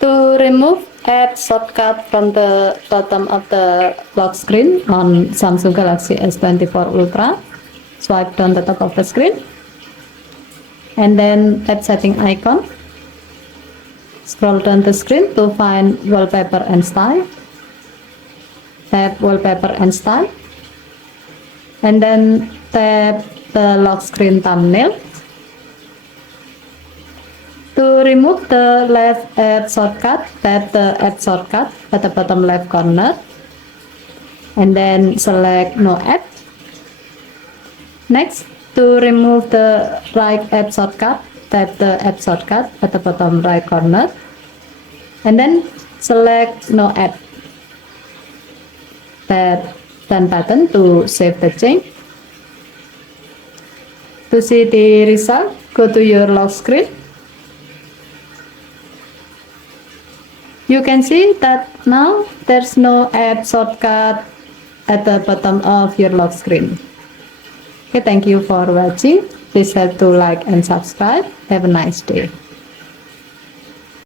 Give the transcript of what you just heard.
To remove app shortcut from the bottom of the lock screen on Samsung Galaxy S24 Ultra, swipe down the top of the screen and then tap setting icon. Scroll down the screen to find wallpaper and style. Tap wallpaper and style and then tap the lock screen thumbnail. To remove the left app shortcut, tap the app shortcut at the bottom left corner and then select no app. Next, to remove the right app shortcut, tap the app shortcut at the bottom right corner and then select no app. Tap done button to save the change. To see the result, go to your lock screen. You can see that now there's no app shortcut at the bottom of your lock screen. Okay, thank you for watching. Please help to like and subscribe. Have a nice day.